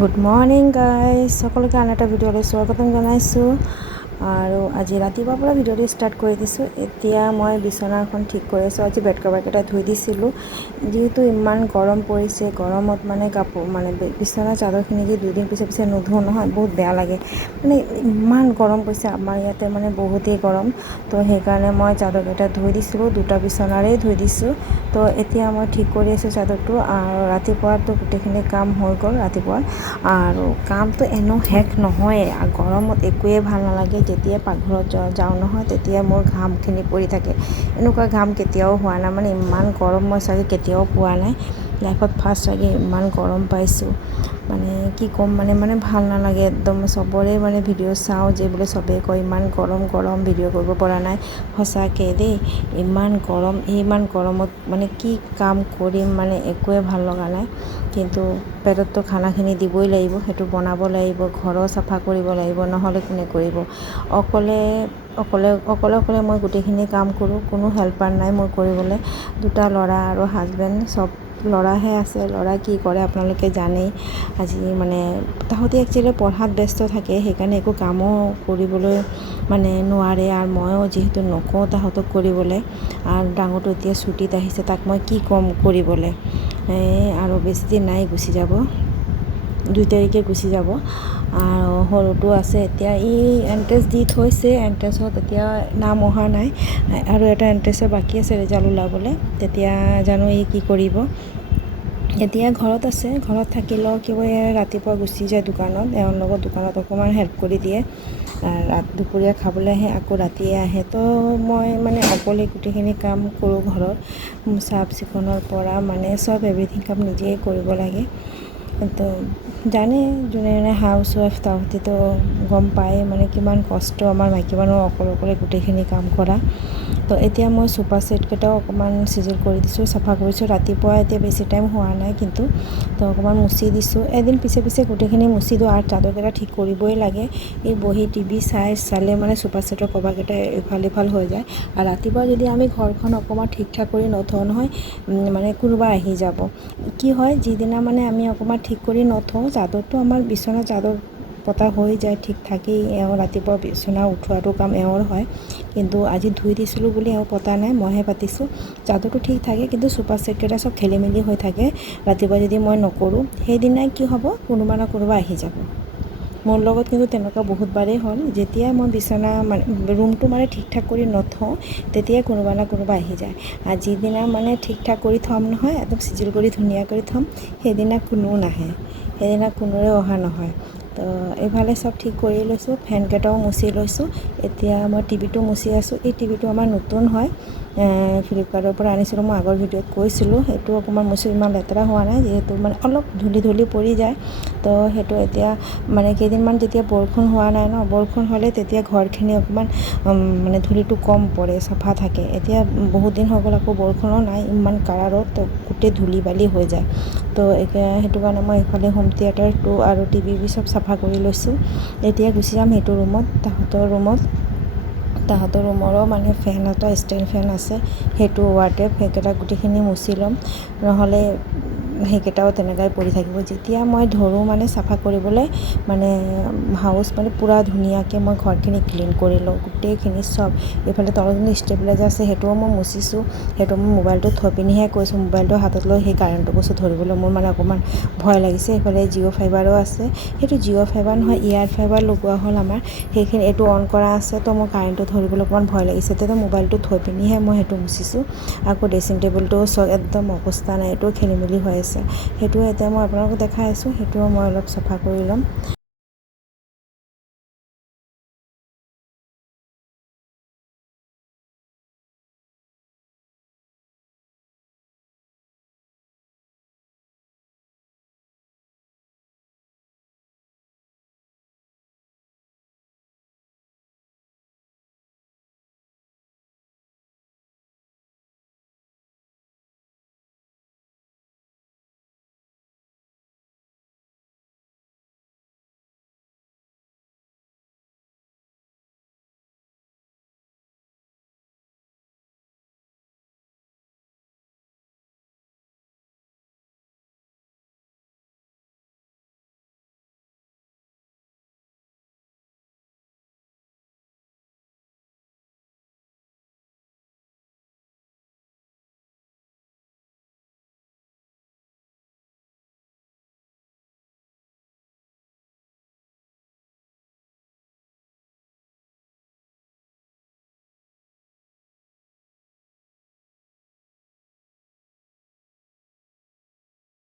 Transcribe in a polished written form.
Good morning guys, সকলোকে আন এটা ভিডিঅ'লৈ স্বাগতম জনাইছোঁ। আৰু আজি ৰাতিপুৱাৰ পৰা ভিডিঅ'টো ষ্টাৰ্ট কৰি দিছোঁ। এতিয়া মই বিচনাখন ঠিক কৰি আছোঁ। আজি বেড কভাৰকেইটা ধুই দিছিলোঁ, যিহেতু ইমান গৰম পৰিছে। গৰমত মানে বিচনা চাদৰখিনি যি দুদিন পিছে নুধুওঁ নহয়, বহুত বেয়া লাগে। মানে ইমান গৰম পৰিছে আমাৰ ইয়াতে, মানে বহুতেই গৰম। তো সেইকাৰণে মই চাদৰকেইটা ধুই দিছিলোঁ, দুটা বিচনাৰেই ধুই দিছোঁ। তো এতিয়া মই ঠিক কৰি আছোঁ চাদৰটো। আৰু ৰাতিপুৱাতো গোটেইখিনি কাম হৈ গ'ল ৰাতিপুৱা। আৰু কামটো এনেও শেষ নহয়েই। গৰমত একোৱেই ভাল নালাগে। যেতিয়াই পাকঘৰত যাওঁ নহয়, তেতিয়াই মোৰ ঘামখিনি পৰি থাকে। এনেকুৱা ঘাম কেতিয়াও হোৱা নাই, মানে ইমান গৰম মই চাগে কেতিয়াও পোৱা নাই। লাইফত ফাৰ্ষ্ট চাগে ইমান গৰম পাইছোঁ। মানে কি ক'ম, মানে ভাল নালাগে একদম। চবৰে মানে ভিডিঅ' চাওঁ যে বোলে চবেই কয় ইমান গৰম ভিডিঅ' কৰিব পৰা নাই। সঁচাকৈ দেই, ইমান গৰমত মানে কি কাম কৰিম, মানে একোৱে ভাল লগা নাই। কিন্তু পেটততো খানাখিনি দিবই লাগিব, সেইটো বনাব লাগিব, ঘৰো চাফা কৰিব লাগিব, নহ'লে কোনে কৰিব। অকলে মই গোটেইখিনি কাম কৰোঁ, কোনো হেল্পাৰ নাই মোৰ কৰিবলৈ। দুটা ল'ৰা আৰু হাজবেণ্ড, চব ল'ৰাহে আছে। ল'ৰা কি কৰে আপোনালোকে জানেই। আজি মানে তাহাঁতি একচুৱেলি পঢ়াত ব্যস্ত থাকে, সেইকাৰণে একো কামো কৰিবলৈ মানে নোৱাৰে। আৰু ময়ো যিহেতু নকওঁ তাহাঁতক কৰিবলৈ। আৰু ডাঙৰটো এতিয়া ছুটীত আহিছে, তাক মই কি ক'ম কৰিবলৈ। আৰু বেছি দিন নাই, গুচি যাব, 2 তাৰিখে গুচি যাব। আৰু সৰুটো আছে, এতিয়া এণ্ট্ৰেঞ্চ দি থৈছে। এণ্ট্ৰেঞ্চত এতিয়া নাম অহা নাই, আৰু এটা এণ্ট্ৰেঞ্চৰ বাকী আছে ৰিজাল্ট ওলাবলৈ। তেতিয়া জানো কি কৰিব। এতিয়া ঘৰত আছে, ঘৰত থাকিলেও কিবা ৰাতিপুৱা গুচি যায় দোকানত। এওঁৰ লগত দোকানত অকণমান হেল্প কৰি দিয়ে। দুপৰীয়া খাবলৈ আহে, আকৌ ৰাতিয়ে আহে। তো মই মানে অকলে গোটেইখিনি কাম কৰোঁ ঘৰত। চাফ চিকুণৰ পৰা মানে চব এভৰিথিং কাম নিজেই কৰিব লাগে। তো জানে যোনে হাউচ ৱাইফ তাহাঁতিতো গম পায় মানে কিমান কষ্ট আমাৰ মাইকী মানুহ অকলে গোটেইখিনি কাম কৰা। তো এতিয়া মই চোফা ছেটকেইটাও অকণমান চিজিল কৰি দিছোঁ, চাফা কৰিছোঁ। ৰাতিপুৱা এতিয়া বেছি টাইম হোৱা নাই, কিন্তু তো অকণমান মুচি দিছোঁ। এদিন পিছে গোটেইখিনি মুচি দিওঁ। আৰু চাদৰকেইটা ঠিক কৰিবই লাগে। এই বহি টিভি চালে মানে চোফা ছেটৰ কভাৰকেইটা ইফাল সিফাল হৈ যায়। আৰু ৰাতিপুৱা যদি আমি ঘৰখন অকণমান ঠিক ঠাক কৰি নথওঁ নহয়, মানে কোনোবা আহি যাব। কি হয়, যিদিনা মানে আমি অকণমান ঠিক কৰি নথওঁ, চাদৰটো আমাৰ বিচনা চাদৰ পতা হৈ যায়, ঠিক থাকেই। এওঁ ৰাতিপুৱা বিচনা উঠোৱাটো কাম এওঁৰ হয়। কিন্তু আজি ধুই দিছিলোঁ বুলি এওঁ পতা নাই, মইহে পাতিছোঁ। চাদৰটো ঠিক থাকে, কিন্তু চোফা ছেটকেইটা চব খেলি মেলি হৈ থাকে। ৰাতিপুৱা যদি মই নকৰোঁ, সেইদিনাই কি হ'ব, কোনোবা না কোনোবা আহি যাব। মোৰ লগত কিন্তু তেনেকুৱা বহুতবাৰেই হ'ল। যেতিয়াই মই বিচনা ৰুমটো ঠিক ঠাক কৰি নথওঁ, তেতিয়াই কোনোবা না কোনোবা আহি যায়। আৰু যিদিনা মানে ঠিক ঠাক কৰি থ'ম নহয়, একদম চিজিল কৰি ধুনীয়া কৰি থ'ম, সেইদিনা কোনো নাহে, সেইদিনা কোনোৰে অহা নহয়। তো এইফালে চব ঠিক কৰি লৈছোঁ, ফেনকেইটাও মুচি লৈছোঁ। এতিয়া মই টিভিটো মুচি আছোঁ। এই টিভিটো আমাৰ নতুন হয়, ফ্লিপকাৰ্টৰ পৰা আনিছিলোঁ। মই আগৰ ভিডিঅ'ত কৈছিলোঁ। সেইটো অকণমান মুচি ইমান লেতেৰা হোৱা নাই, যিহেতু মানে অলপ ধূলি পৰি যায়। তো সেইটো এতিয়া কেইদিনমান যেতিয়া বৰষুণ হোৱা নাই ন, বৰষুণ হ'লে তেতিয়া ঘৰখিনি অকণমান মানে ধূলিটো কম পৰে, চাফা থাকে। এতিয়া বহুত দিন হৈ গ'ল, আকৌ বৰষুণো নাই, ইমান কাৰা ৰ'দ, তো গোটেই ধূলি বালি হৈ যায়। তো সেইটো কাৰণে মই এইফালে হোম থিয়েটাৰটো আৰু টিভি চব চাফা কৰি লৈছোঁ। এতিয়া গুচি যাম সেইটো ৰুমত, তাহাঁতৰ ৰুমৰো মানে ফেন এটা ষ্টেণ্ড ফেন আছে, সেইটো ৱাৰ্ডেপ, সেইকেইটা গোটেইখিনি মুচি ল'ম। নহ'লে সেইকেইটাও তেনেকৈ পৰি থাকিব। যেতিয়া মই ধৰোঁ মানে চাফা কৰিবলৈ, হাউচ পূৰা ধুনীয়াকৈ মই ঘৰখিনি ক্লিন কৰি লওঁ, গোটেইখিনি চব। এইফালে তলত ষ্টেবিলাইজাৰ আছে, সেইটোও মই মুচিছোঁ। সেইটো মই মোবাইলটো থৈ পিনিহে কৈছোঁ। মোবাইলটো হাতত লৈ সেই কাৰেণ্টৰ বস্তু ধৰিবলৈ মোৰ অকণমান ভয় লাগিছে। এইফালে জিঅ' ফাইবাৰো আছে, সেইটো জিঅ' ফাইবাৰ নহয়, এয়াৰ ফাইবাৰ লগোৱা হ'ল আমাৰ। সেইখিনি এইটো অন কৰা আছে, তো মোৰ কাৰেণ্টটো ধৰিবলৈ অকণমান ভয় লাগিছে। তেতিয়া মোবাইলটো থৈ পিনিহে মই সেইটো মুচিছোঁ। আকৌ ড্ৰেছিং টেবুলটোও চব একদম অৱস্থা নাই, এইটোও খেলি মেলি হৈ আছে। সেইটোও এতিয়া মই আপোনালোকক দেখাই আছোঁ, সেইটোও মই অলপ চাফা কৰি ল'ম।